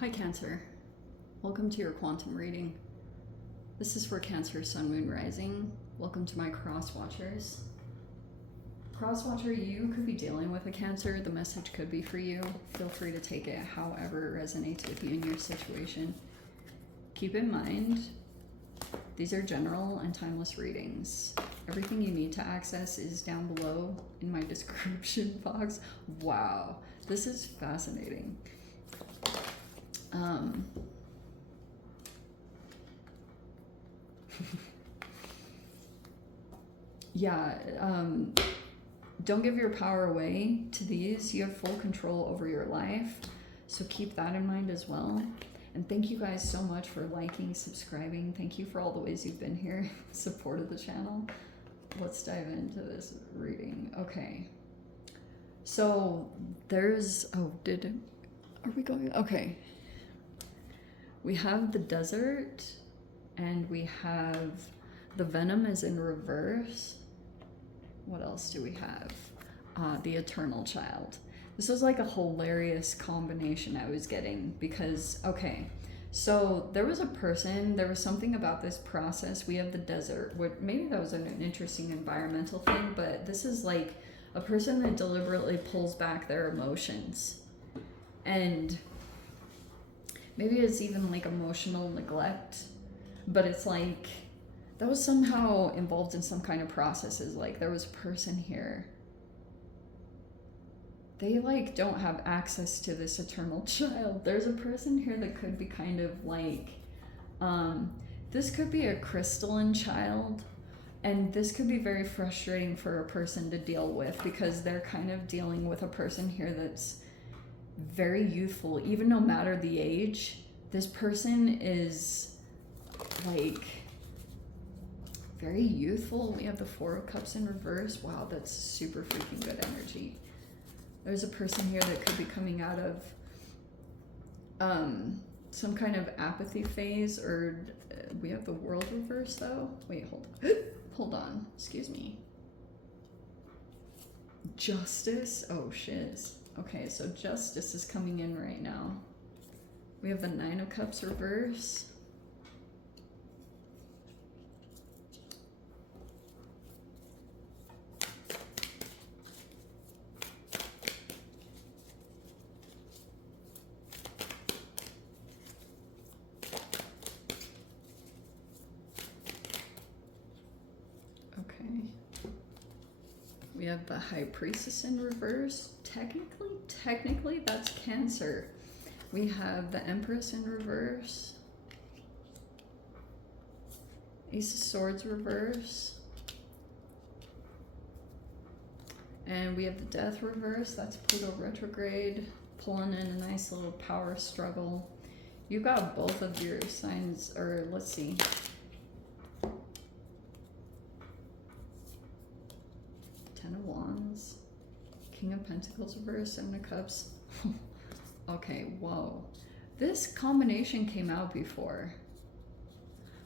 Hi Cancer, welcome to your quantum reading. This is for Cancer, Sun, Moon, Rising. Welcome to my cross watchers. Cross watcher, you could be dealing with a Cancer. The message could be for you. Feel free to take it however it resonates with you in your situation. Keep in mind, these are general and timeless readings. Everything you need to access is down below in my description box. Wow, this is fascinating. Don't give your power away to these. You have full control over your life, so keep that in mind as well. And thank you guys so much for liking, subscribing. Thank you for all the ways you've been here, supported the channel. Let's dive into this reading. Okay, so there's, are we going? Okay. We have the desert, and we have the venom is in reverse. What else do we have? The eternal child. This was like a hilarious combination I was getting because, okay, so there was a person, there was something about this process. We have the desert, maybe that was an interesting environmental thing, but this is like a person that deliberately pulls back their emotions. And maybe it's even like emotional neglect, but it's like that was somehow involved in some kind of processes. Like there was a person here, they like don't have access to this eternal child. There's a person here that could be kind of like, this could be a crystalline child, and this could be very frustrating for a person to deal with because they're kind of dealing with a person here that's very youthful, even no matter the age. This person is like very youthful. We have the Four of Cups in reverse. Wow, that's super freaking good energy. There's a person here that could be coming out of some kind of apathy phase, or we have the World reverse though. Wait, hold on, excuse me. Justice, oh shiz. Okay, so Justice is coming in right now. We have the Nine of Cups reverse. Okay. We have the High Priestess in reverse. Technically that's Cancer. We have the Empress in reverse. Ace of Swords reverse. And we have the Death reverse. That's Pluto retrograde. Pulling in a nice little power struggle. You got both of your signs, or let's see. Ten of Wands. King of Pentacles reverse. Seven of Cups. Okay, whoa. This combination came out before.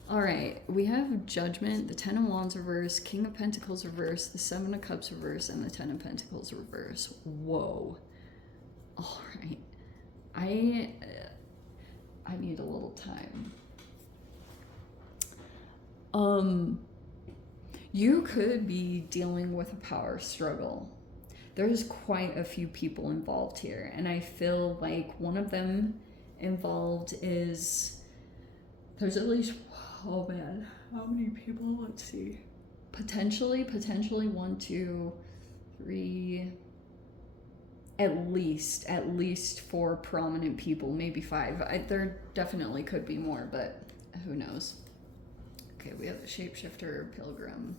All right, we have Judgment, the Ten of Wands reverse, King of Pentacles reverse, the Seven of Cups reverse, and the Ten of Pentacles reverse. Whoa. All right. I need a little time. You could be dealing with a power struggle. There's quite a few people involved here, and I feel like one of them involved is, there's at least, oh man, how many people? Let's see. Potentially 1, 2, 3, at least 4 prominent people, maybe 5. There definitely could be more, but who knows. Okay, we have the Shapeshifter, Pilgrim.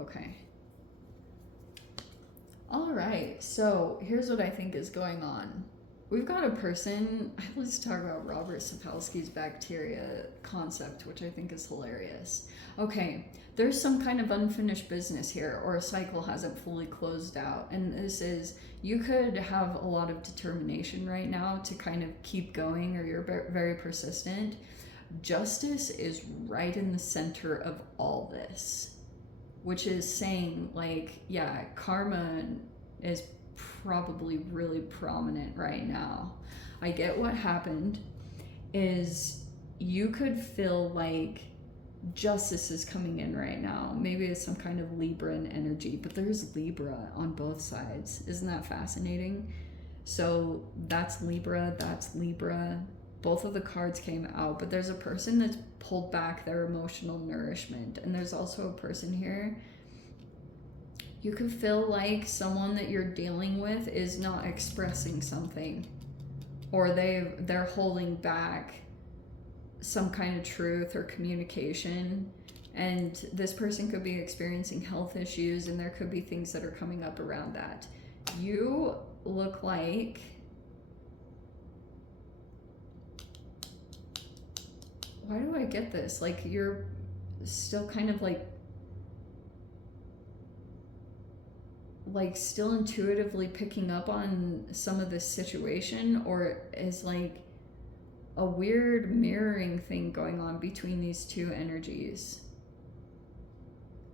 Okay. All right, so here's what I think is going on. We've got a person, let's talk about Robert Sapolsky's bacteria concept, which I think is hilarious. Okay, there's some kind of unfinished business here, or a cycle hasn't fully closed out. And this is, you could have a lot of determination right now to kind of keep going, or you're very persistent. Justice is right in the center of all this, which is saying like, yeah, karma is probably really prominent right now. I get what happened is you could feel like justice is coming in right now. Maybe it's some kind of Libran energy, but there's Libra on both sides. Isn't that fascinating? So that's Libra, that's Libra. Both of the cards came out, but there's a person that's pulled back their emotional nourishment. And there's also a person here. You could feel like someone that you're dealing with is not expressing something, or they're holding back some kind of truth or communication. And this person could be experiencing health issues, and there could be things that are coming up around that. You look like, why do I get this? Like you're still kind of like still intuitively picking up on some of this situation, or is like a weird mirroring thing going on between these two energies.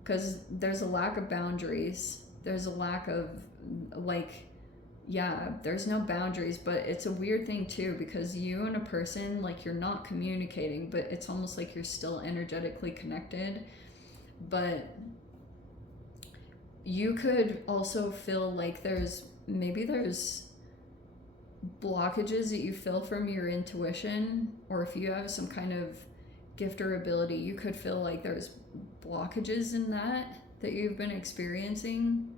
Because there's a lack of boundaries. There's a lack of like, yeah, there's no boundaries, but it's a weird thing too, because you and a person, like you're not communicating, but it's almost like you're still energetically connected. But you could also feel like there's blockages that you feel from your intuition, or if you have some kind of gift or ability, you could feel like there's blockages in that you've been experiencing.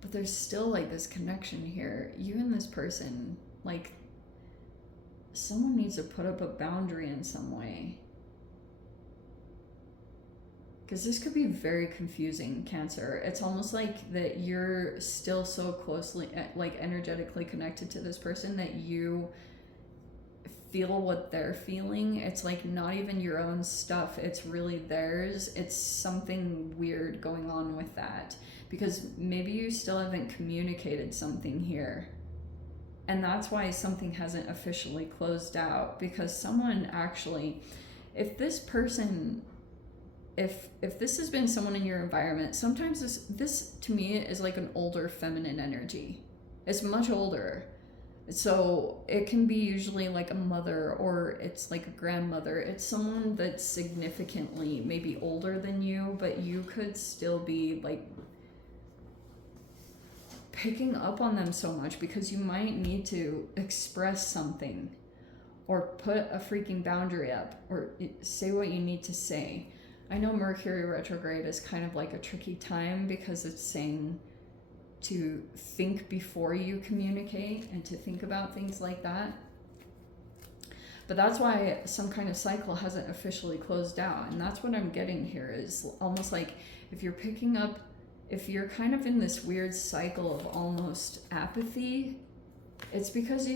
But there's still like this connection here. You and this person, like someone needs to put up a boundary in some way. Because this could be very confusing, Cancer. It's almost like that you're still so closely, like energetically connected to this person that you feel what they're feeling. It's like not even your own stuff. It's really theirs. It's something weird going on with that. Because maybe you still haven't communicated something here. And that's why something hasn't officially closed out. Because someone actually, if this person... If this has been someone in your environment, sometimes this to me is like an older feminine energy. It's much older. So it can be usually like a mother, or it's like a grandmother. It's someone that's significantly maybe older than you, but you could still be like picking up on them so much because you might need to express something or put a freaking boundary up or say what you need to say. I know Mercury retrograde is kind of like a tricky time because it's saying to think before you communicate and to think about things like that. But that's why some kind of cycle hasn't officially closed out. And that's what I'm getting here is almost like if you're picking up, if you're kind of in this weird cycle of almost apathy, it's because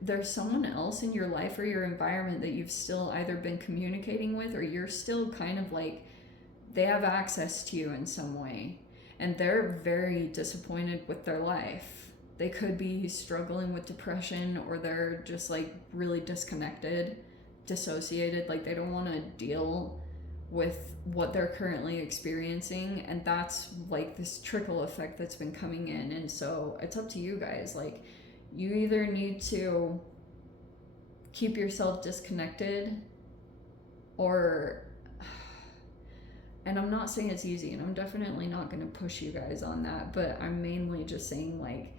there's someone else in your life or your environment that you've still either been communicating with, or you're still kind of like, they have access to you in some way. And they're very disappointed with their life. They could be struggling with depression, or they're just like really disconnected, dissociated, like they don't want to deal with what they're currently experiencing. And that's like this trickle effect that's been coming in. And so it's up to you guys. Like, you either need to keep yourself disconnected, or, and I'm not saying it's easy, and I'm definitely not going to push you guys on that, but I'm mainly just saying like,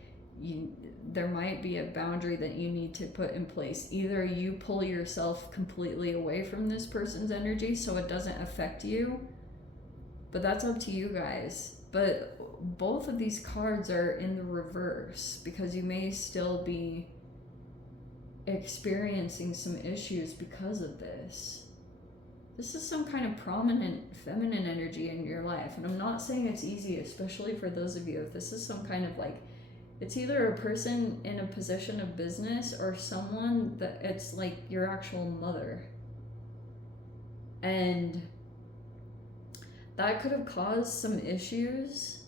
there might be a boundary that you need to put in place. Either you pull yourself completely away from this person's energy so it doesn't affect you, but that's up to you guys. But both of these cards are in the reverse because you may still be experiencing some issues because of this. This is some kind of prominent feminine energy in your life. And I'm not saying it's easy, especially for those of you. If this is some kind of like, it's either a person in a position of business or someone that it's like your actual mother. And that could have caused some issues.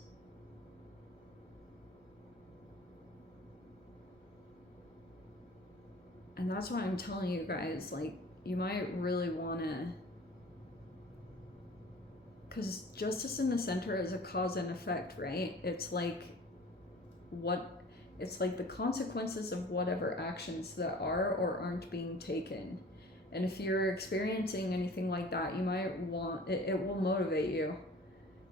And that's why I'm telling you guys, like, you might really want to, because justice in the center is a cause and effect, right? It's like it's like the consequences of whatever actions that are or aren't being taken. And if you're experiencing anything like that, you might want it will motivate you,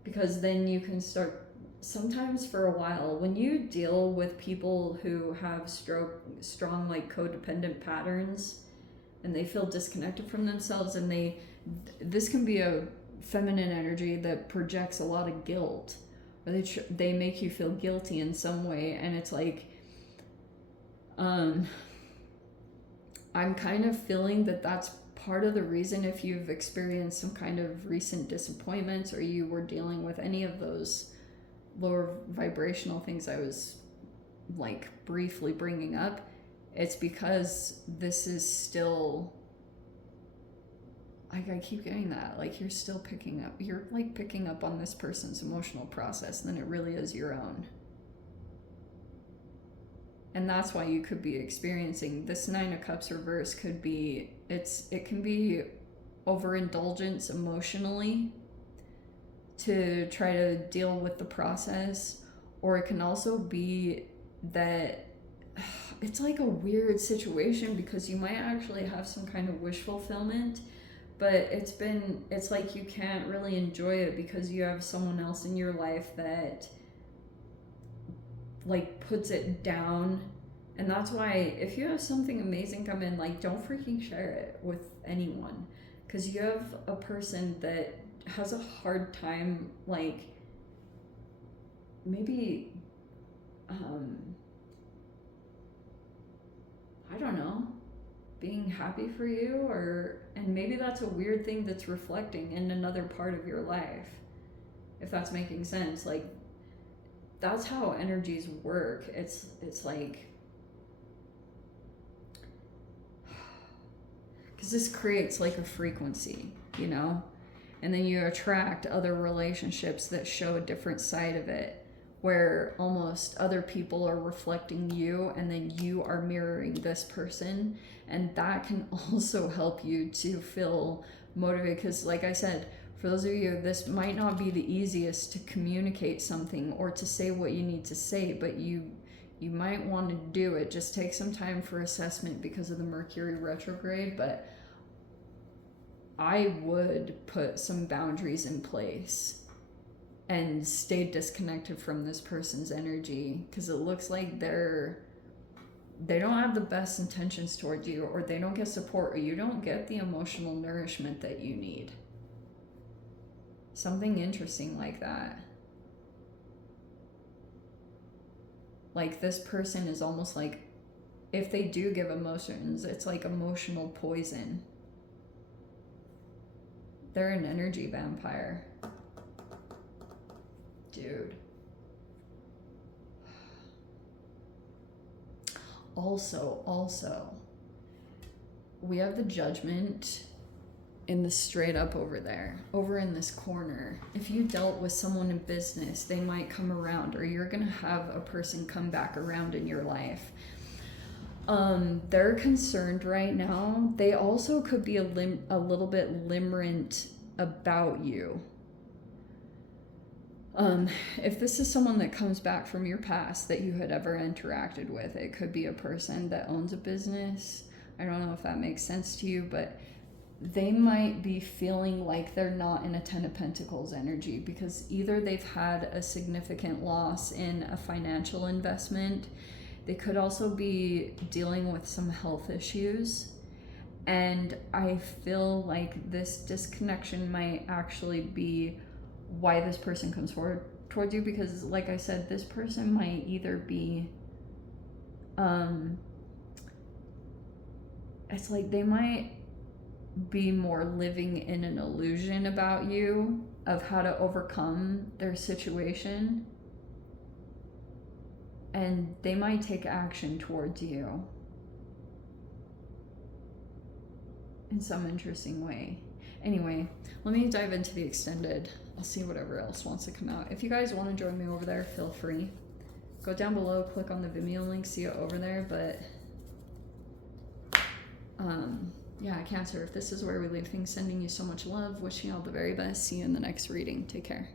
because then you can start. Sometimes for a while, when you deal with people who have strong like codependent patterns, and they feel disconnected from themselves, and this can be a feminine energy that projects a lot of guilt, or they make you feel guilty in some way, and it's like I'm kind of feeling that that's part of the reason, if you've experienced some kind of recent disappointments, or you were dealing with any of those lower vibrational things I was like briefly bringing up, it's because this is still, like, I keep getting that, like, you're still picking up on this person's emotional process than it really is your own. And that's why you could be experiencing this 9 of Cups reverse. Could be, it can be overindulgence emotionally to try to deal with the process, or it can also be that it's like a weird situation, because you might actually have some kind of wish fulfillment, but it's like you can't really enjoy it because you have someone else in your life that like puts it down. And that's why if you have something amazing come in, like, don't freaking share it with anyone, because you have a person that has a hard time, like, maybe I don't know, being happy for you, and maybe that's a weird thing that's reflecting in another part of your life, if that's making sense. Like, that's how energies work. It's like, because this creates like a frequency, you know, and then you attract other relationships that show a different side of it, where almost other people are reflecting you, and then you are mirroring this person. And that can also help you to feel motivated, because like I said, for those of you, this might not be the easiest to communicate something or to say what you need to say, but you might want to do it. Just take some time for assessment because of the Mercury retrograde, but I would put some boundaries in place and stay disconnected from this person's energy, because it looks like they don't have the best intentions towards you, or they don't get support, or you don't get the emotional nourishment that you need. Something interesting like that. Like, this person is almost like, if they do give emotions, it's like emotional poison. They're an energy vampire. Dude. Also, we have the Judgment in the straight up over there, over in this corner. If you dealt with someone in business, they might come around, or you're gonna have a person come back around in your life. They're concerned right now. They also could be a little bit limerent about you. If this is someone that comes back from your past that you had ever interacted with, it could be a person that owns a business. I don't know if that makes sense to you, but they might be feeling like they're not in a 10 of Pentacles energy, because either they've had a significant loss in a financial investment. They could also be dealing with some health issues. And I feel like this disconnection might actually be why this person comes forward towards you, because like I said, this person might either be it's like they might be more living in an illusion about you of how to overcome their situation, and they might take action towards you in some interesting way. Anyway, let me dive into the extended. I'll see whatever else wants to come out. If you guys want to join me over there, feel free. Go down below, click on the Vimeo link, see it over there. But yeah, Cancer, if this is where we leave things, sending you so much love, wishing you all the very best. See you in the next reading. Take care.